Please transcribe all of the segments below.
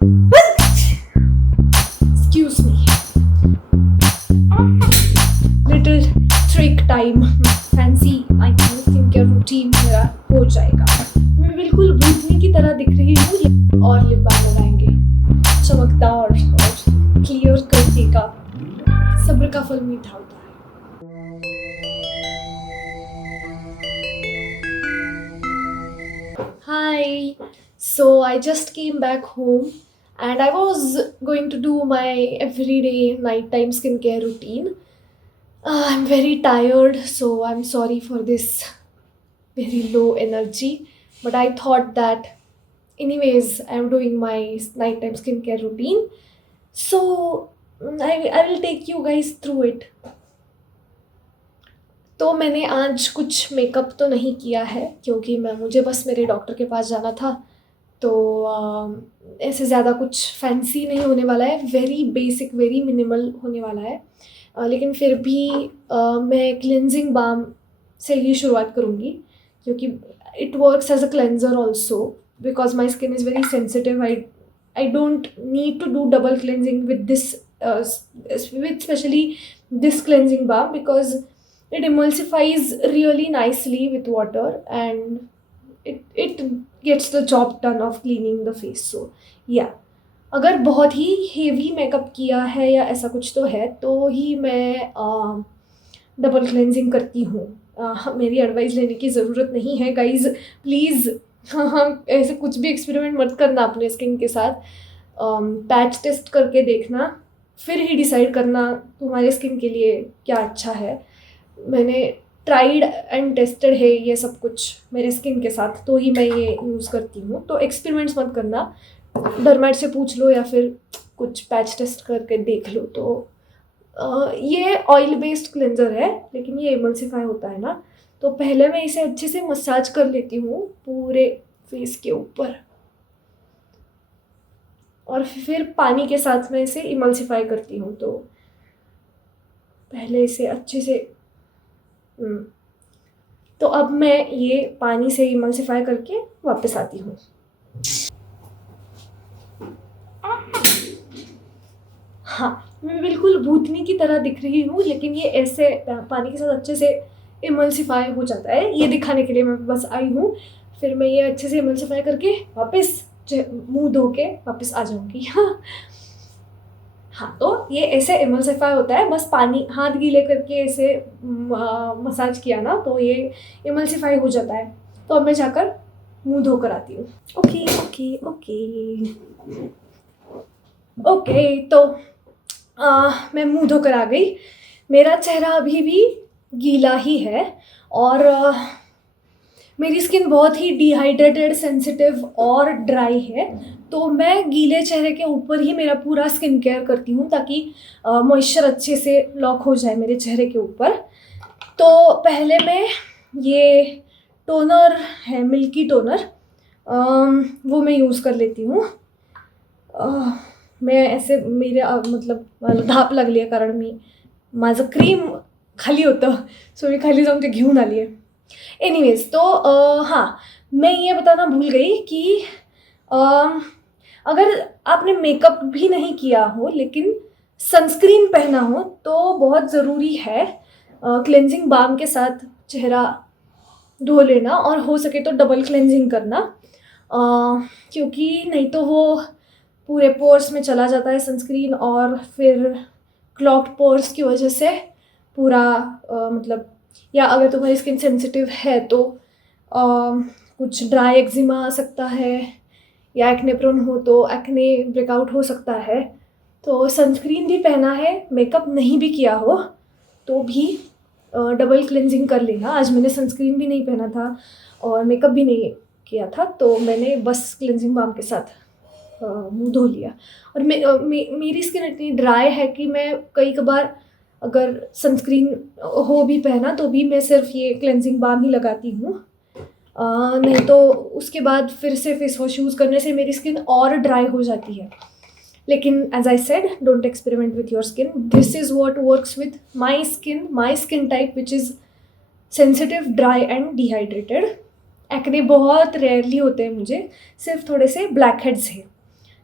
Excuse me. Little trick time. Fancy night skin care routine मेरा हो जाएगा. मैं बिल्कुल भूतनी की तरह दिख रही हूँ. और लिप बाम लगाएंगे चमकदार और क्लियर करने का. सब्र का फल मीठा होता है. Hi. So I just came back home and I was going to do my everyday nighttime skincare routine. I'm very tired, so I'm sorry for this very low energy. But I thought that, anyways, I'm doing my nighttime skincare routine. So I will take you guys through it. तो मैंने आज कुछ makeup तो नहीं किया है क्योंकि मुझे बस मेरे डॉक्टर के पास जाना था. तो ऐसे ज़्यादा कुछ फैंसी नहीं होने वाला है. वेरी बेसिक, वेरी मिनिमल होने वाला है. लेकिन फिर भी मैं क्लेंजिंग बाम से ही शुरुआत करूँगी क्योंकि it works as a cleanser also because my skin is very sensitive. I don't need to do double cleansing with this with especially this cleansing balm because it emulsifies really nicely with water and it gets the job done of cleaning the face. So yeah, अगर बहुत ही heavy makeup किया है या ऐसा कुछ तो है तो ही मैं डबल क्लेंजिंग करती हूँ. मेरी एडवाइस लेने की ज़रूरत नहीं है गाइज, प्लीज़. हाँ, ऐसे कुछ भी एक्सपेरिमेंट मत करना अपने स्किन के साथ. पैच टेस्ट करके देखना, फिर ही डिसाइड करना तुम्हारे स्किन के लिए क्या अच्छा है. मैंने ट्राइड एंड टेस्टेड है ये सब कुछ मेरे स्किन के साथ, तो ही मैं ये यूज़ करती हूँ. तो एक्सपेरिमेंट्स मत करना, डर्मेट से पूछ लो या फिर कुछ पैच टेस्ट करके देख लो. तो ये ऑयल बेस्ड क्लेंजर है लेकिन ये इमल्सिफाई होता है ना. तो पहले मैं इसे अच्छे से मसाज कर लेती हूँ पूरे फेस के ऊपर और फिर पानी के साथ में इसे इमल्सिफाई करती हूँ. तो पहले इसे अच्छे से तो अब मैं ये पानी से इमल्सिफाई करके वापस आती हूँ. हाँ, मैं बिल्कुल भूतनी की तरह दिख रही हूँ लेकिन ये ऐसे पानी के साथ अच्छे से इमल्सिफाई हो जाता है. ये दिखाने के लिए मैं बस आई हूँ. फिर मैं ये अच्छे से इमल्सिफाई करके वापस मुंह धो के वापस आ जाऊँगी. हाँ, तो ये ऐसे इमल्सिफाई होता है. बस पानी हाथ गीले करके ऐसे मसाज किया ना तो ये इमल्सिफाई हो जाता है. तो अब मैं जाकर मुंह धो कर आती हूँ. Okay okay okay okay. तो मैं मुंह धोकर आ गई. मेरा चेहरा अभी भी गीला ही है और मेरी स्किन बहुत ही डिहाइड्रेटेड, सेंसिटिव और ड्राई है. तो मैं गीले चेहरे के ऊपर ही मेरा पूरा स्किन केयर करती हूँ ताकि मॉइस्चर अच्छे से लॉक हो जाए मेरे चेहरे के ऊपर. तो पहले मैं ये टोनर है, मिल्की टोनर, वो मैं यूज़ कर लेती हूँ. मैं ऐसे मेरे मतलब धाप लागली आहे कारण मी माझं क्रीम खाली होतं सो मी खाली जाऊन ते घेऊन आली आहे. एनीवेज, तो हाँ, मैं ये बताना भूल गई कि अगर आपने मेकअप भी नहीं किया हो लेकिन सनस्क्रीन पहना हो तो बहुत ज़रूरी है क्लेंजिंग बाम के साथ चेहरा धो लेना और हो सके तो डबल क्लेंजिंग करना. क्योंकि नहीं तो वो पूरे पोर्स में चला जाता है सनस्क्रीन और फिर क्लॉग्ड पोर्स की वजह से पूरा मतलब, या अगर तुम्हारी स्किन सेंसिटिव है तो कुछ ड्राई एक्जिमा आ सकता है या एक्ने प्रोन हो तो एक्ने ब्रेकआउट हो सकता है. तो सनस्क्रीन भी पहना है, मेकअप नहीं भी किया हो तो भी डबल क्लेंजिंग कर लेना. आज मैंने सनस्क्रीन भी नहीं पहना था और मेकअप भी नहीं किया था तो मैंने बस क्लेंजिंग बाम के साथ मुँह धो लिया. और मेरी स्किन इतनी ड्राई है कि मैं कई कबार अगर सनस्क्रीन हो भी पहना तो भी मैं सिर्फ ये क्लेंजिंग बाम ही लगाती हूँ. नहीं तो उसके बाद फिर से फेस वॉश यूज़ करने से मेरी स्किन और ड्राई हो जाती है. लेकिन as I said, don't experiment with your skin. This is what works with my skin type which is sensitive, dry and dehydrated. Acne बहुत रेयरली होते हैं मुझे, सिर्फ थोड़े से ब्लैक हेड्स हैं.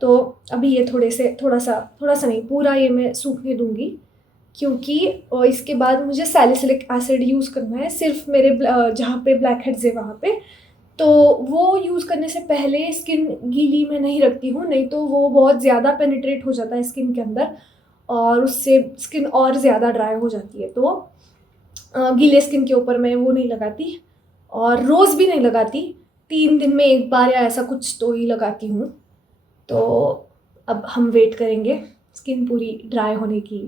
तो अभी ये थोड़ा सा नहीं, पूरा ये मैं सूखने दूँगी, क्योंकि इसके बाद मुझे सैलिसिलिक एसिड यूज़ करना है सिर्फ़ मेरे जहाँ पे ब्लैक हेड्स है वहाँ पे। तो वो यूज़ करने से पहले स्किन गीली मैं नहीं रखती हूँ, नहीं तो वो बहुत ज़्यादा पेनिट्रेट हो जाता है स्किन के अंदर और उससे स्किन और ज़्यादा ड्राई हो जाती है। तो गीले स्किन के ऊपर मैं वो नहीं लगाती और रोज़ भी नहीं लगाती, 3 दिन में 1 बार या ऐसा कुछ तो ही लगाती हूँ। तो अब हम वेट करेंगे स्किन पूरी ड्राई होने की,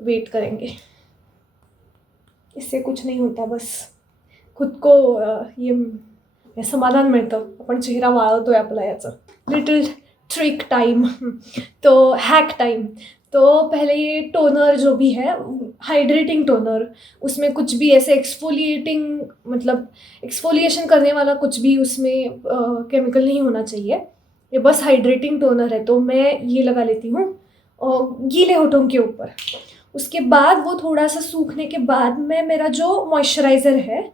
वेट करेंगे। इससे कुछ नहीं होता, बस खुद को हे समाधान मिळतं. आपण चेहरा वाळवतोय आपला याचं. लिटिल ट्रिक टाइम तो हैक टाइम। तो पहले ये टोनर जो भी है, हाइड्रेटिंग टोनर, उसमें कुछ भी ऐसे एक्सफोलिएटिंग, मतलब एक्सफोलिएशन करने वाला कुछ भी उसमें केमिकल नहीं होना चाहिए। ये बस हाइड्रेटिंग टोनर है, तो मैं ये लगा लेती हूँ गीले होठों के ऊपर। उसके बाद वो थोड़ा-सा सूखने के बाद मैं मेरा जो मॉइस्चराइज़र है,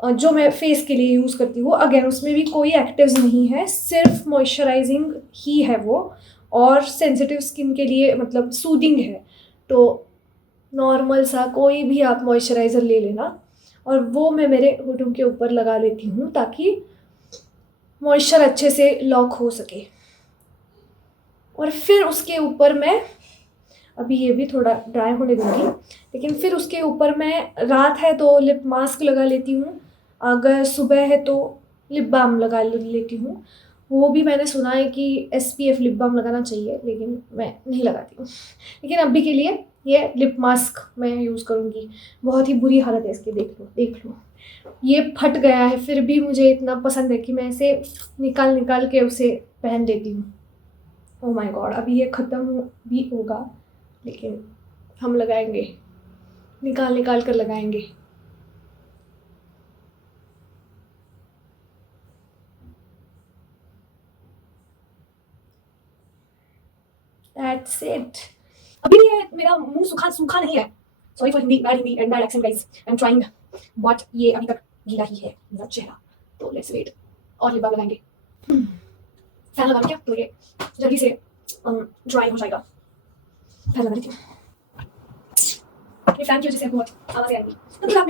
जो मैं फेस के लिए यूज़ करती हूँ, अगेन उसमें भी कोई एक्टिव्स नहीं है, सिर्फ मॉइस्चराइजिंग ही है वो, और सेंसिटिव स्किन के लिए मतलब सूदिंग है। तो नॉर्मल सा कोई भी आप मॉइस्चराइज़र ले लेना और वो मैं मेरे होठों के ऊपर लगा लेती हूँ, ताकि मॉइस्चर अच्छे से लॉक हो सके। और फिर उसके ऊपर मैं अभी ये भी थोड़ा ड्राई होने दूँगी, लेकिन फिर उसके ऊपर मैं, रात है तो लिप मास्क लगा लेती हूँ, अगर सुबह है तो लिप बाम लगा लेती हूँ। वो भी मैंने सुना है कि एसपीएफ लिप बाम लगाना चाहिए, लेकिन मैं नहीं लगाती हूँ। लेकिन अभी के लिए ये लिप मास्क मैं यूज़ करूँगी। बहुत ही बुरी हालत है इसकी, देख लो। ये फट गया है, फिर भी मुझे इतना पसंद है कि मैं इसे निकाल के उसे पहन लेती हूँ। Oh my God! अभी ये ख़त्म भी होगा, लेकिन हम लगाएंगे, निकाल कर लगाएंगे। That's it. अभी ये मेरा मुंह सूखा नहीं है। Sorry for Hindi and bad accent guys, I am trying, but ये अभी तक गीला ही है मेरा चेहरा। तो लेट्स वेट, और लिप बाम लगाएंगे। फैन लगा क्या, तो ये जल्दी से ड्राई हो जाएगा। फैन लगा लेती हूँ। ये फैन की वजह से बहुत आवाज़ आएगी। तो आप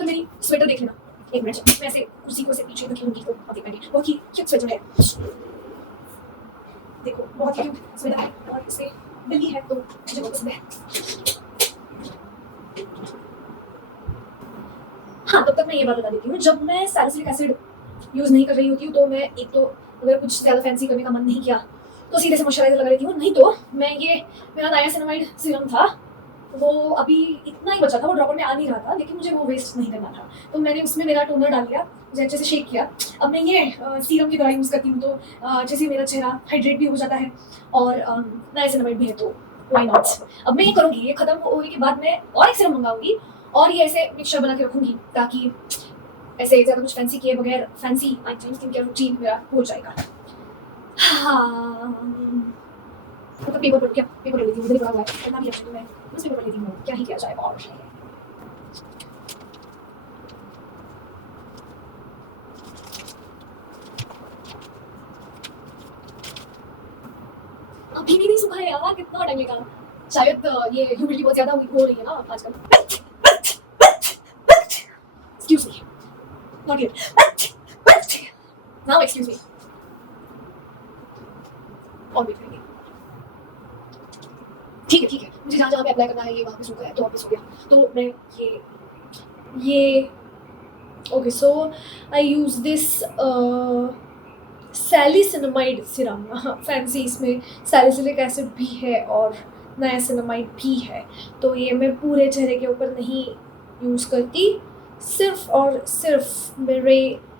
मेरी स्वेटर देख लेना। एक मिनट, मैं ऐसे कुर्सी को ऐसे पीछे रखी होंगी तो आप देख पाएंगे। बहुत ही क्यूट स्वेटर है, देखो बहुत ही क्यूट स्वेटर है, और इससे बिल्ली है तो मुझे बहुत पसंद है। हाँ, तब तक मैं ये बात बता देती हूँ, जब मैं सैलिसिलिक एसिड यूज़ नहीं कर रही होती हूँ, तो मैं एक तो अगर कुछ ज़्यादा फैंसी करने का मन नहीं किया तो सीधे से मॉइस्चराइज़र लगा लेती हूँ, नहीं तो मैं ये मेरा नायासिनामाइड सीरम था, वो अभी इतना ही बचा था, वो ड्रॉपर में आ नहीं रहा था, लेकिन मुझे वो वेस्ट नहीं करना था, तो मैंने उसमें मेरा टोनर डाल दिया, उसे अच्छे से शेक किया। अब मैं ये सीरम की तरह यूज़ करती हूँ, तो अच्छे से मेरा चेहरा हाइड्रेट भी हो जाता है और नायासिनामाइड भी है, तो व्हाई नॉट। अब मैं ये करूँगी, ये खत्म होने के बाद मैं और एक सीरम मंगाऊंगी और ये ऐसे मिक्सचर बना के रखूँगी, ताकि ऐसे ज़्यादा कुछ फैंसी किए बगैर फैंसी स्किन केयर रूटीन मेरा हो जाएगा। हाँ, मतलब पेपर ले लेती हूँ, मुझे पड़ा हुआ है, इतना भी अच्छा तो मैं बस पेपर लेती हूँ, क्या ही किया जाए और। अभी भी नहीं सुबह है यार, कितना टाइम लेगा? शायद ये ह्यूमिडिटी बहुत ज़्यादा हो रही है ना आजकल। Excuse me, not here, now excuse me, और वेट करेंगे। ठीक है, मुझे जहाँ पे अप्लाई करना है ये वहाँ पे सूखा है, तो वापस हो गया, तो मैं ये okay, so I use this सैलिसिनामाइड सीरम। फैंसी इसमें सैलिसिलिक एसिड भी है और नायासिनामाइड भी है, तो ये मैं पूरे चेहरे के ऊपर नहीं यूज़ करती, सिर्फ और सिर्फ मेरे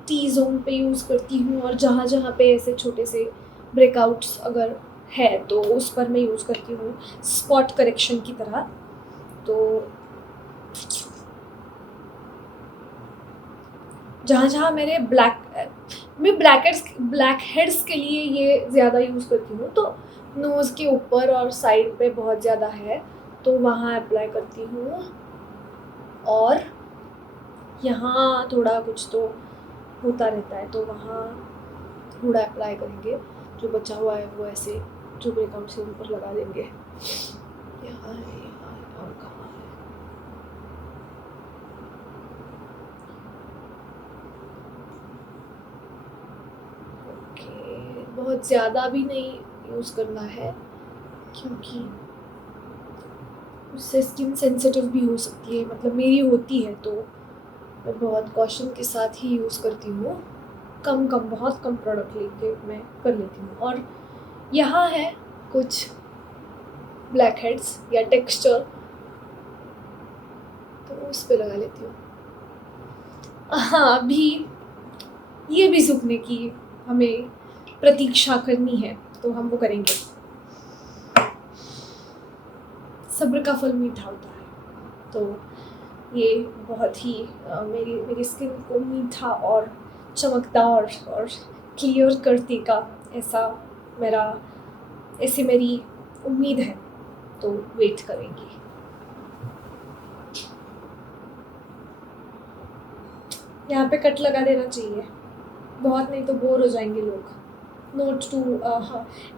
टी जोन पे यूज़ करती हूँ, और जहाँ जहाँ पे ऐसे छोटे से ब्रेकआउट्स अगर है तो उस पर मैं यूज़ करती हूँ स्पॉट करेक्शन की तरह। तो जहाँ जहाँ मेरे ब्लैक हेड्स के लिए ये ज़्यादा यूज़ करती हूँ, तो नोज़ के ऊपर और साइड पे बहुत ज़्यादा है तो वहाँ अप्लाई करती हूँ, और यहाँ थोड़ा कुछ तो होता रहता है तो वहाँ थोड़ा अप्लाई करेंगे, जो बचा हुआ है वो ऐसे जो ब्रेकआउट से ऊपर लगा देंगे। यहाँ है, यहाँ है, और कहाँ है? ओके, बहुत ज़्यादा भी नहीं यूज़ करना है क्योंकि उससे स्किन सेंसिटिव भी हो सकती है, मतलब मेरी होती है, तो मैं बहुत कॉशन के साथ ही यूज़ करती हूँ। बहुत कम प्रोडक्ट लेके मैं कर लेती हूँ। और यहाँ है कुछ ब्लैक हेड्स या टेक्सचर, तो उस पे लगा लेती हूँ। हाँ, अभी ये भी सूखने की हमें प्रतीक्षा करनी है, तो हम वो करेंगे। सब्र का फल मीठा होता है, तो ये बहुत ही मेरी स्किन को मीठा और चमकदार और क्लियर कर देगा, ऐसी मेरी उम्मीद है। तो वेट करेंगे। यहाँ पे कट लगा देना चाहिए, बहुत नहीं तो बोर हो जाएंगे लोग। Note to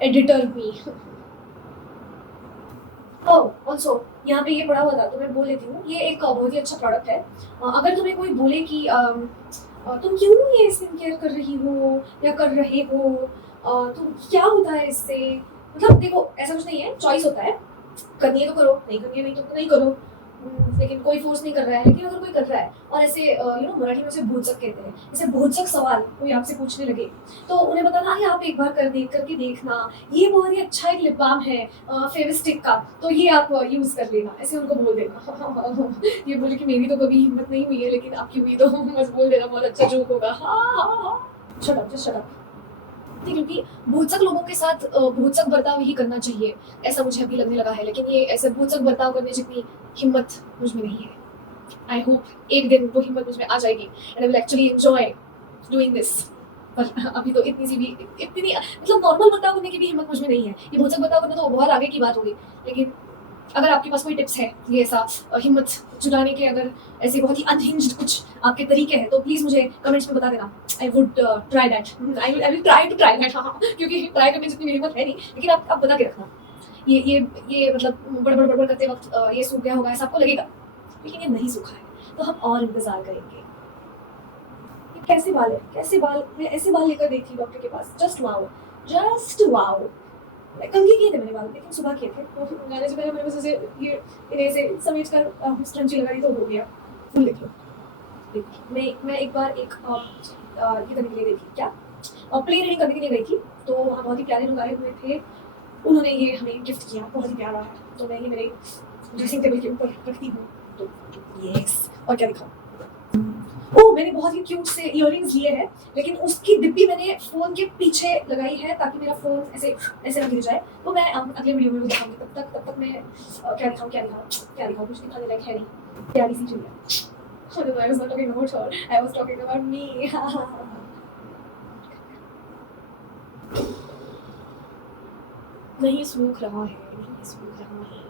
editor me. Also यहाँ पे ये पड़ा हुआ था तो मैं बोल लेती हूँ, ये एक बहुत ही अच्छा प्रोडक्ट है। अगर तुम्हें कोई बोले कि तुम क्यों ये स्किन केयर कर रही हो या कर रहे हो, तो क्या होता है इससे, मतलब देखो ऐसा कुछ नहीं है, चॉइस होता है, करनी है तो करो, नहीं करनी है नहीं तो नहीं करो। लेकिन कोई फोर्स नहीं कर रहा है। लेकिन अगर कोई कर रहा है और ऐसे मराठी में उसे भोजक कहते हैं, ऐसे भोजक सवाल कोई आपसे पूछने लगे, तो उन्हें बताना कि आप एक बार करके देखना, ये बहुत ही अच्छा एक लिप बाम है फेविस्टिक का, तो ये आप यूज़ कर लेना, ऐसे उनको बोल देना। ये बोले कि मेरी तो कभी हिम्मत नहीं हुई है, लेकिन आपकी हुई तो बस बोल देना, बहुत अच्छा जोक होगा। Shut up, just shut up. क्योंकि भोजक लोगों के साथ भोजक बर्ताव ही करना चाहिए, ऐसा मुझे अभी लगने लगा है। लेकिन ये ऐसे भोजक बर्ताव करने जितनी हिम्मत मुझ में नहीं है। आई होप एक दिन वो हिम्मत मुझ में आ जाएगी and I will actually enjoy doing this. पर अभी तो इतनी मतलब नॉर्मल बर्ताव करने की भी हिम्मत मुझ में नहीं है। ये भोजक बर्ताव करना तो बहुत आगे की बात होगी। लेकिन अगर आपके पास कोई टिप्स है ये ऐसा हिम्मत जुटाने के, अगर ऐसे बहुत ही अनहिंज्ड कुछ आपके तरीके हैं, तो प्लीज़ मुझे कमेंट्स में बता देना। I would try that, I will try to try that. हाँ, क्योंकि ट्राई करने जितनी मेरी हिम्मत है नहीं, लेकिन आप बता के रखना। ये मतलब बड़बड़ करते वक्त ये सूख गया होगा ऐसा आपको लगेगा, लेकिन ये नहीं सूखा है, तो हम और इंतज़ार करेंगे। ये कैसे बाल है, कैसे बाल, मैं ऐसे बाल लेकर गई थी डॉक्टर के पास, जस्ट वाओ, जस्ट वाओ। कंघी किए थे मैंने बाल, लेकिन सुबह किए थे, तो जाने से पहले मैंने बस ऐसे ये इन्हें ऐसे समेट कर स्क्रंची लगा दी तो हो गया। फुल देख लो, देखो मैं एक बार ये करने के लिए गई थी, क्या प्ले रीडिंग करने के लिए गई थी, तो वहाँ बहुत ही प्यारे लोग आए हुए थे, उन्होंने ये हमें गिफ्ट किया, बहुत ही प्यारा है, तो मैं ये मेरे ड्रेसिंग टेबल के ऊपर रखती हूँ। तो यस, और क्या दिखाऊँ, ओह मैंने बहुत ही क्यूट से इयररिंग्स लिए हैं, लेकिन उसकी डिब्बी मैंने फ़ोन के पीछे लगाई है ताकि मेरा फ़ोन ऐसे ना गिर जाए। तो मैं अगले वीडियो में दिखाऊंगी, तब तक मैं क्या दिखाऊँ, कुछ दिखाने लायक है नहीं, प्यारी सी चिड़िया। Oh no, I was not talking about her, I was talking about me। नहीं सूख रहा है, नहीं सूख रहा है,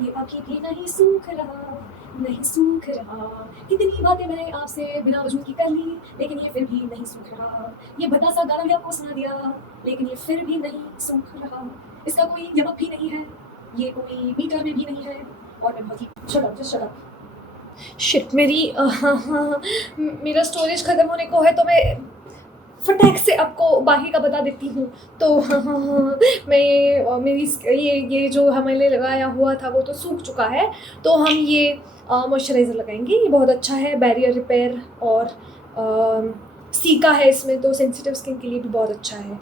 ये अभी भी नहीं सूख रहा, नहीं सूख रहा। कितनी बातें मैंने आपसे बिना वजूद की कर ली, लेकिन ये फिर भी नहीं सूख रहा। ये भद्दा सा गाना भी आपको सुना दिया, लेकिन ये फिर भी नहीं सूख रहा। इसका कोई यमक भी नहीं है, ये कोई मीटर में भी नहीं है, और मैं बहुत ही शट अप। शिट, मेरा स्टोरेज खत्म होने को है, तो मैं फटाक से आपको बाकी का बता देती हूँ। तो मैं ये जो हमने लगाया हुआ था वो तो सूख चुका है, तो हम ये मॉइस्चराइज़र लगाएंगे। ये बहुत अच्छा है, बैरियर रिपेयर और सीका है इसमें, तो सेंसिटिव स्किन के लिए भी बहुत अच्छा है।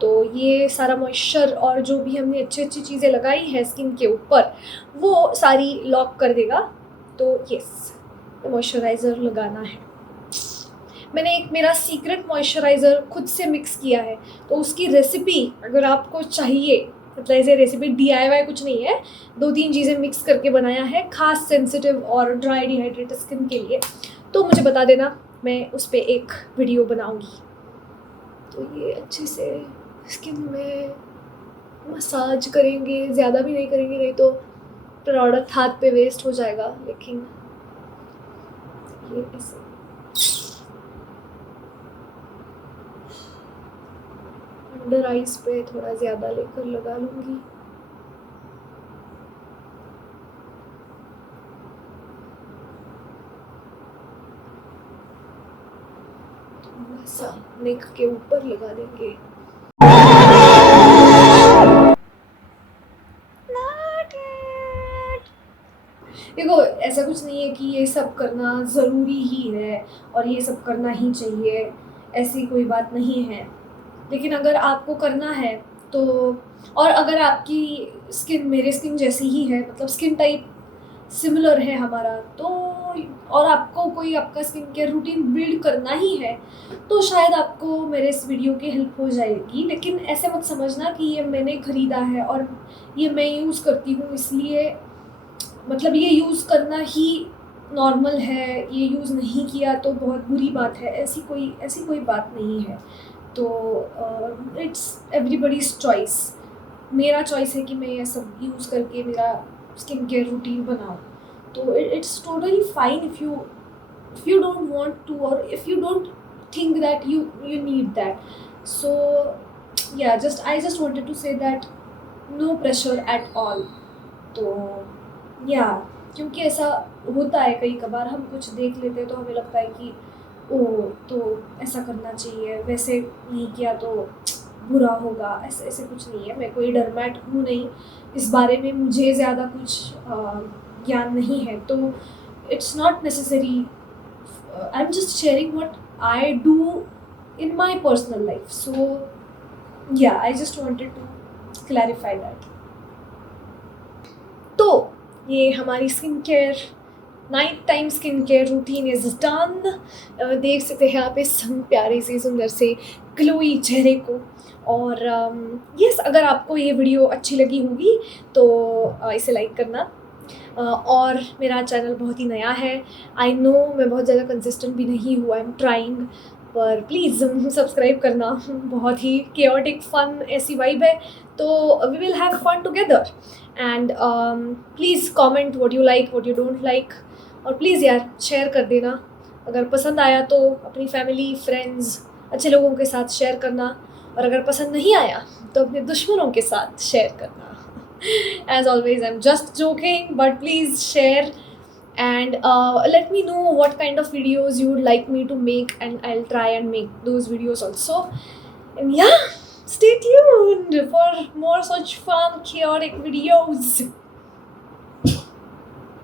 तो ये सारा मॉइस्चर और जो भी हमने अच्छी चीज़ें लगाई है स्किन के ऊपर, वो सारी लॉक कर देगा। तो यस, मॉइस्चराइज़र लगाना है। मैंने एक मेरा सीक्रेट मॉइस्चराइज़र खुद से मिक्स किया है, तो उसकी रेसिपी अगर आपको चाहिए, मतलब ऐसे रेसिपी DIY कुछ नहीं है, 2-3 चीज़ें मिक्स करके बनाया है खास सेंसिटिव और ड्राई डिहाइड्रेटेड स्किन के लिए, तो मुझे बता देना, मैं उस पर एक वीडियो बनाऊँगी। तो ये अच्छे से स्किन में मसाज करेंगे, ज़्यादा भी नहीं करेंगे, नहीं तो प्रोडक्ट हाथ पे वेस्ट हो जाएगा। लेकिन ये ऐसे अंडर आइज पे थोड़ा ज़्यादा लेकर लगा लूँगी। थोड़ा सा नेक के ऊपर लगा देंगे। देखो, ऐसा कुछ नहीं है कि ये सब करना ज़रूरी ही है और ये सब करना ही चाहिए, ऐसी कोई बात नहीं है। लेकिन अगर आपको करना है तो, और अगर आपकी स्किन मेरे स्किन जैसी ही है, मतलब स्किन टाइप सिमिलर है हमारा, तो और आपको कोई आपका स्किन केयर रूटीन बिल्ड करना ही है, तो शायद आपको मेरे इस वीडियो की हेल्प हो जाएगी। लेकिन ऐसे मत समझना कि ये मैंने ख़रीदा है और ये मैं यूज़ करती हूँ, इसलिए मतलब ये यूज़ करना ही नॉर्मल है, ये यूज़ नहीं किया तो बहुत बुरी बात है, ऐसी कोई बात नहीं है। तो इट्स एवरीबॉडीज़ चॉइस। मेरा चॉइस है कि मैं ये सब यूज़ करके मेरा स्किन केयर रूटीन बनाऊँ। तो it's totally fine if you don't want to, or if you don't think that you need that. So yeah, I just wanted to say that no pressure at all. तो या क्योंकि ऐसा होता है कई कबार, हम कुछ देख लेते हैं तो हमें लगता है कि ओह, तो ऐसा करना चाहिए, वैसे नहीं किया तो बुरा होगा। ऐसे कुछ नहीं है, मैं कोई डरमैट हूँ नहीं, इस बारे में मुझे ज़्यादा कुछ ज्ञान नहीं है, तो it's not necessary. I am just sharing what I do in my personal life. So yeah I just wanted to clarify that. तो ये हमारी skin care, night time skin care routine is done. देख सकते हैं आप इस प्यारे से सुंदर से ग्लोई चेहरे को। और यस, अगर आपको ये वीडियो अच्छी लगी होगी तो इसे लाइक करना। और मेरा चैनल बहुत ही नया है, आई नो मैं बहुत ज़्यादा कंसिस्टेंट भी नहीं हुआ, आई एम ट्राइंग, पर प्लीज़ सब्सक्राइब करना। बहुत ही केओटिक फन ऐसी वाइब है, तो we will have fun together. And please comment what you like, what you don't like, और प्लीज़ यार शेयर कर देना। अगर पसंद आया तो अपनी फैमिली, फ्रेंड्स, अच्छे लोगों के साथ शेयर करना, और अगर पसंद नहीं आया तो अपने दुश्मनों के साथ शेयर करना। As always, I'm just joking, but please share and let me know what kind of videos you would like me to make, and I'll try and make those videos also. And yeah, stay tuned for more such fun, chaotic videos.